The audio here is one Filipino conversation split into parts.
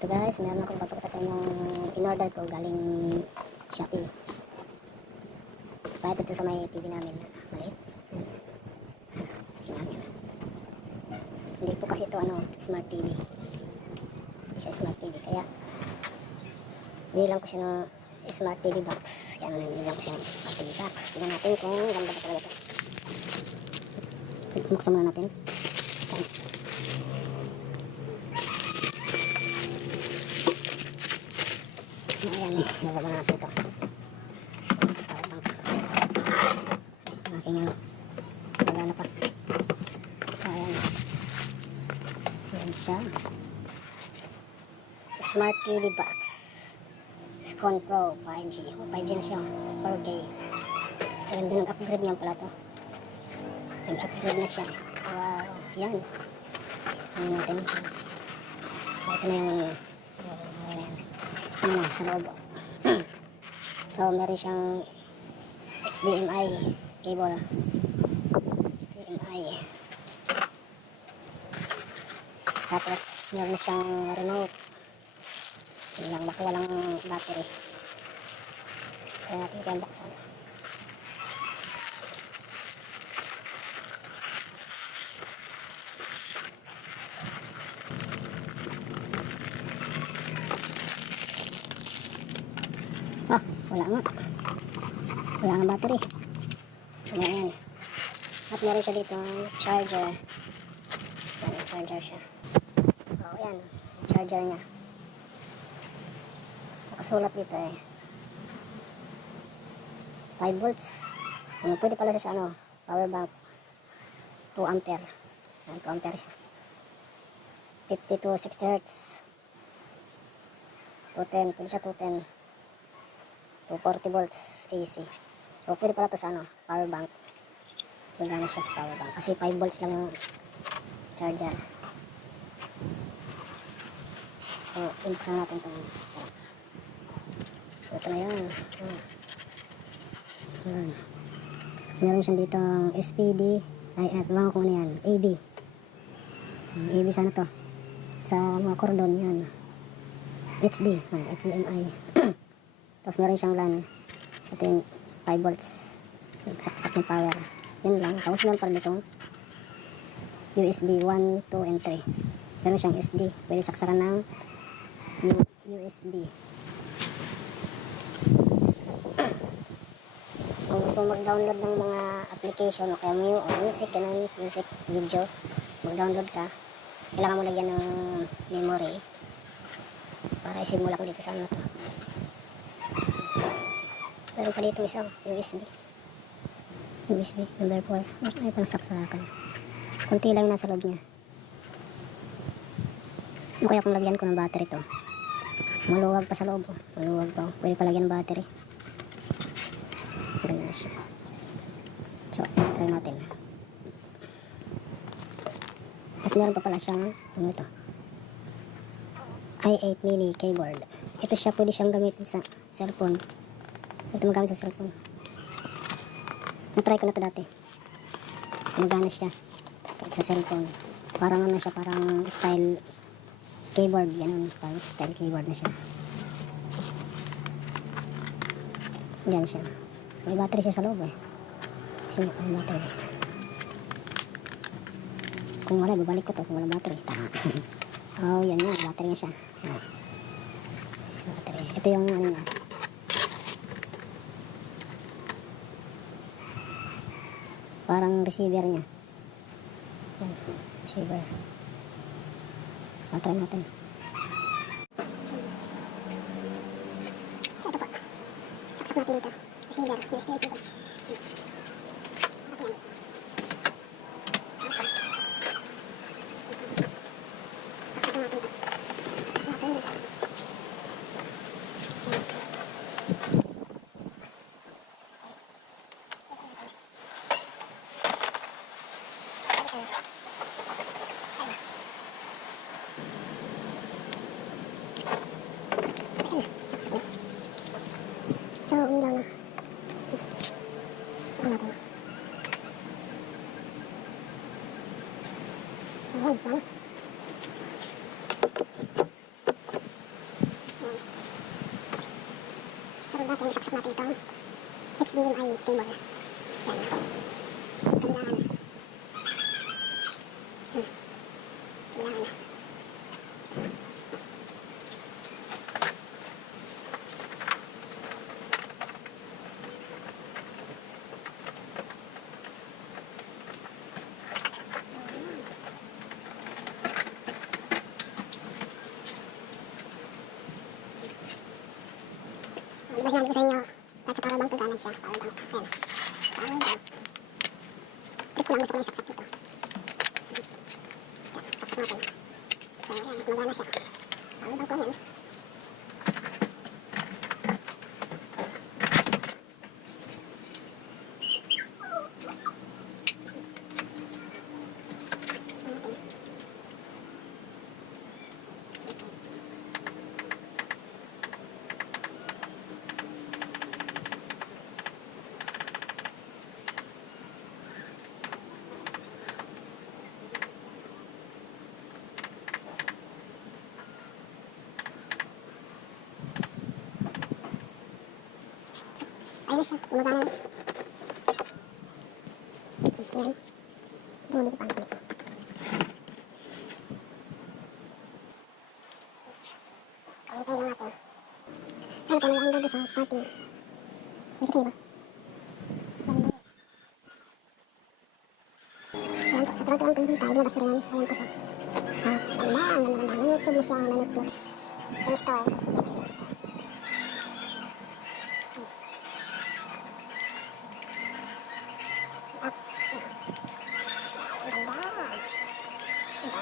Ito guys, meron akong papakita sa inyong in-order ko galing Shopee. Kahit ito sa may TV namin. Maliit. Hindi po kasi ito smart TV. Hindi siya smart TV. Kaya binilang ko siya ng smart TV box. Yan, binilang ko siya ng smart TV box. Tingnan natin kung ganda ba talaga ito. Buksan muna natin. Ayan, nababa natin ito. Aking wala pa. Ayan. Ayan siya. Smart TV box. Scon Pro 5G. 5G na siya. 4K. Ayan din nag-upgrade niyan pala ito. Nag-upgrade na siya. Wow. Yan. Ayan natin. Ito na yung ano sa loob. So meron siyang HDMI cable. HDMI. Tapos meron siyang remote. Yun lang, baka walang battery. Kaya natin kaya buksan. Wala nga. Wala nga battery. Wala yan. At meron siya dito charger. Yan, charger siya. Oo, yan. Charger niya. Nakasulat dito 5 volts. Pwede pala siya sa power bank. 2 ampere. Yan, 2 ampere. 50 to 60 hertz. 210. Pwede siya 210. 240 volts AC. So, pwede pala ito sa power bank. Pwede siya sa power bank. Kasi 5 volts lang yung charger. So, inpuksan natin ito. So, ito na yun. Meron siya dito SPD. Mga kung ano yan. AB. AB sana to. Sa mga cordon yan. HD. HDMI. Tapos meron siyang LAN. Ito yung 5 volts. Nagsaksak ng power. Yun lang. Tapos meron pa rin itong USB 1, 2, and 3. Meron siyang SD. Pwede saksakan ng USB. Kung gusto mag-download ng mga application o kaya music, music video, mag-download ka, kailangan mo lagyan ng memory para isimula ko dito sa to. Meron pa dito isang USB number 4. Ay pang saksakan. Kunti lang nasa loob niya. Ano kaya kung lagyan ko ng battery to? Maluwag pa sa loob. Maluwag pa. Pwede pa lagyan ng battery. Ganun siya. So, try natin. At meron pa pala siyang ito. i8 mini keyboard. Ito siya, pwede siyang gamitin sa cellphone. Ito magamit sa cellphone. Na-try ko na ito dati. Magana siya sa cellphone. Parang siya, parang style keyboard. Ganun, parang style keyboard na siya. Yan siya. May battery siya sa loob Kasi may battery. Kung wala, babalik ko to kung wala battery. Oh, yan yan. Battery nga siya. Battery. Ito yung na. Parang receiver niya. Receiver. Try natin. Ito po. Saksak natin dito. Receiver. USB receiver. So, umilaw na. HDMI cable. Yan. Kailangan na. Kailangan na. Di ba sinabi ko sa inyo, kahit sa power bank gagana siya, power bank. Ayan. Power bank. Trick ko lang gusto ko yung saksak dito. Saksak natin. So, ayan, magana siya. Power bank ko yan. Ayun siya, gumagana na. Ayan. Dumili ko pa ang kulit. Kawintay lang natin. Ano pa nag-under doon sa starting? Nakita niyo ba? Under. Ayan po, sa tulang-tulang kawintay, lumabas na rin. Ayan po siya. Ganda, ang ganda. May YouTube na siya, may Netflix. Install. Apps. Ang ganda. Diba?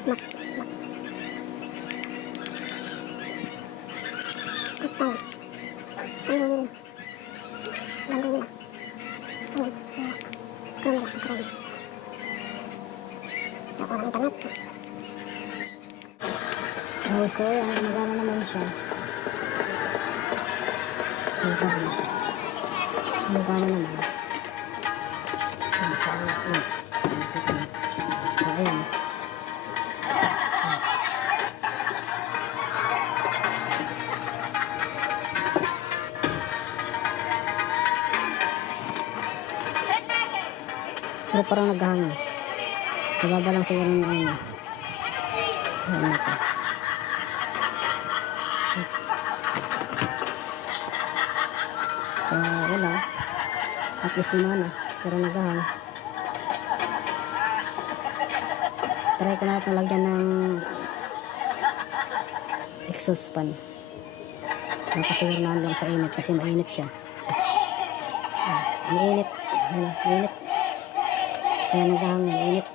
Mac. Apps tayo. Ang gawin. Ang gawin. Ayan. Chrome nila. Chrome. So, walang internet. Oh, so, ang gumagana naman siya. Gumagana. Gumagana naman. Ayan. Pero parang naghahang. Nababa lang siguro ng ano. Ayan na ito. So, wala. At least gumana. Pero naghahang. Try ko na ito lagyan ng exhaust fan. Nakasiguro na lang sa init kasi mainit siya. Mainit. Mainit. Kaya naghahang mainit.